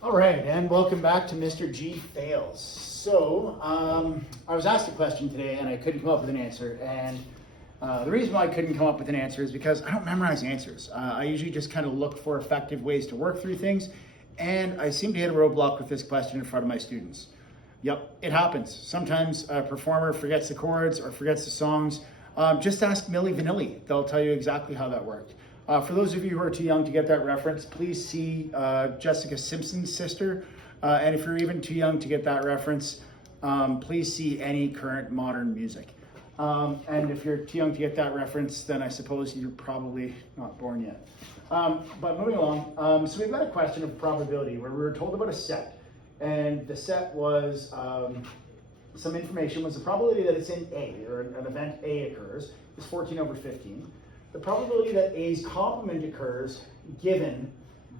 All right, and welcome back to Mr. G Fails. So, I was asked a question today and I couldn't come up with an answer. And the reason why I couldn't come up with an answer is because I don't memorize answers. I usually just kind of look for effective ways to work through things. And I seem to hit a roadblock with this question in front of my students. Yep, it happens. Sometimes a performer forgets the chords or forgets the songs. Just ask Milli Vanilli. They'll tell you exactly how that worked. For those of you who are too young to get that reference, please see Jessica Simpson's sister. And if you're even too young to get that reference, please see any current modern music. And if you're too young to get that reference, then I suppose you're probably not born yet. But moving along, so we've got a question of probability where we were told about a set. And the set was, some information was the probability that it's in A, or an event A occurs, is 14 over 15. The probability that A's complement occurs given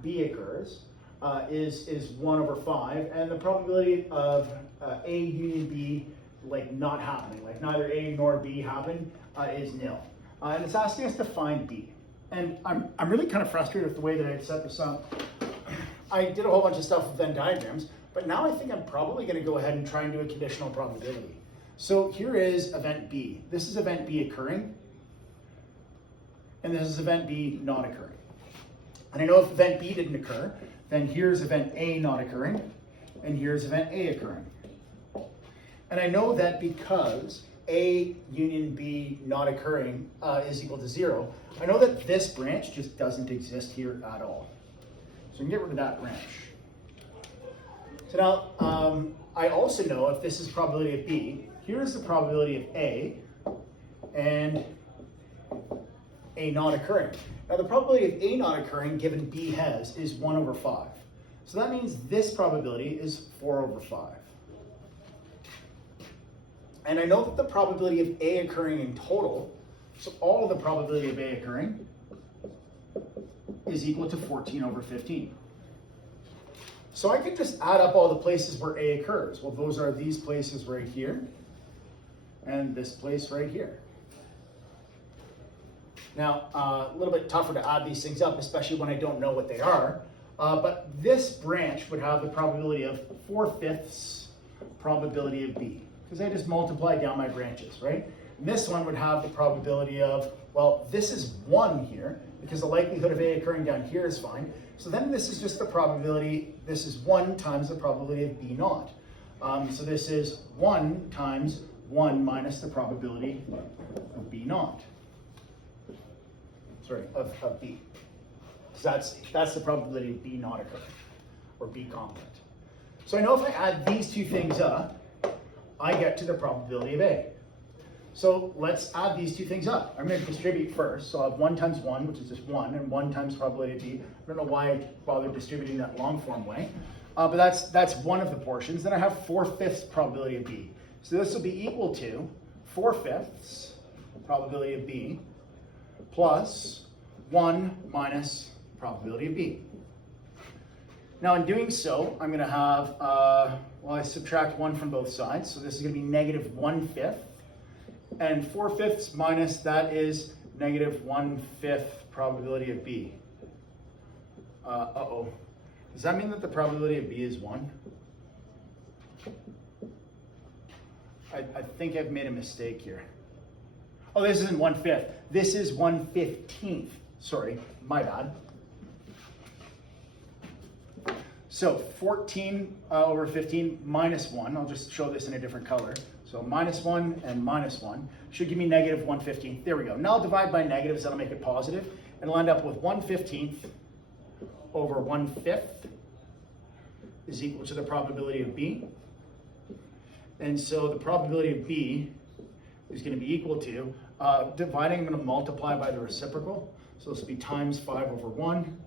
B occurs is 1 over 5, and the probability of A union B like not happening, like neither A nor B happen, is nil. And it's asking us to find B. And I'm really kind of frustrated with the way that I set this up. I did a whole bunch of stuff with Venn diagrams, but now I think I'm probably going to go ahead and try and do a conditional probability. So here is event B. This is event B occurring. And this is event B not occurring. And I know if event B didn't occur, then here's event A not occurring, and here's event A occurring. And I know that because A union B not occurring is equal to 0, I know that this branch just doesn't exist here at all. So I can get rid of that branch. So now, I also know if this is probability of B, here's the probability of A, and A not occurring. Now the probability of A not occurring given B has is 1 over 5. So that means this probability is 4 over 5. And I know that the probability of A occurring in total, so all of the probability of A occurring, is equal to 14 over 15. So I could just add up all the places where A occurs. Well, those are these places right here, and this place right here. Now, a little bit tougher to add these things up, especially when I don't know what they are. But this branch would have the probability of 4/5 probability of B, because I just multiplied down my branches, right? And this one would have the probability of, well, this is 1 here, because the likelihood of A occurring down here is fine. So then this is just the probability, this is 1 times the probability of B naught. So this is 1 times 1 minus the probability of B naught. Sorry, of B. So that's the probability of B not occurring, or B complement. So I know if I add these two things up, I get to the probability of A. So let's add these two things up. I'm going to distribute first. So I'll have 1 times 1, which is just 1, and 1 times probability of B. I don't know why I bothered distributing that long form way. But that's one of the portions. Then I have 4/5 probability of B. So this will be equal to 4/5 probability of B plus 1 minus probability of B. Now in doing so, I'm going to have, well, I subtract 1 from both sides. So this is going to be negative 1/5. And 4/5 minus that is negative 1/5 probability of B. Uh-oh. Does that mean that the probability of B is 1? I think I've made a mistake here. Oh, this isn't 1/5. This is 1/15. Sorry, my bad. So 14 over 15 minus 1. I'll just show this in a different color. So minus 1 and minus 1 should give me negative 1/15. There we go. Now I'll divide by negatives. That'll make it positive. And I'll end up with 1/15 over 1/5 is equal to the probability of B. And so the probability of B is going to be equal to, dividing, I'm going to multiply by the reciprocal. So this will be times 5 over 1.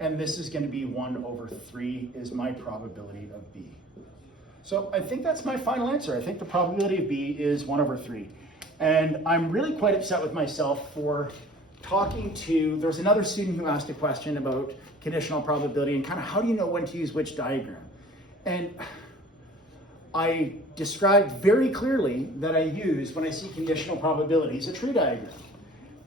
And this is going to be 1 over 3 is my probability of B. So I think that's my final answer. I think the probability of B is 1 over 3. And I'm really quite upset with myself for talking to, there was another student who asked a question about conditional probability and kind of how do you know when to use which diagram? And I described very clearly that I use, when I see conditional probabilities, a tree diagram.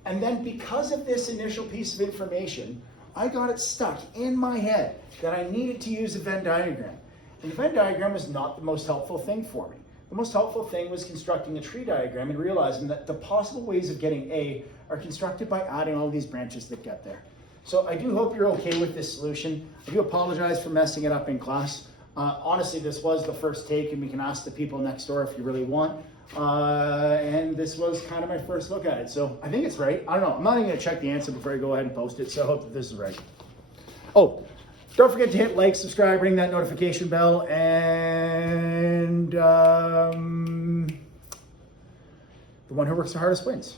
And then because of this initial piece of information, I got it stuck in my head that I needed to use a Venn diagram. And the Venn diagram was not the most helpful thing for me. The most helpful thing was constructing a tree diagram and realizing that the possible ways of getting A are constructed by adding all these branches that get there. So I do hope you're okay with this solution. I do apologize for messing it up in class. Honestly, this was the first take, and we can ask the people next door if you really want. And this was kind of my first look at it. So I think it's right. I don't know. I'm not even going to check the answer before I go ahead and post it. So I hope that this is right. Oh, don't forget to hit like, subscribe, ring that notification bell, and the one who works the hardest wins.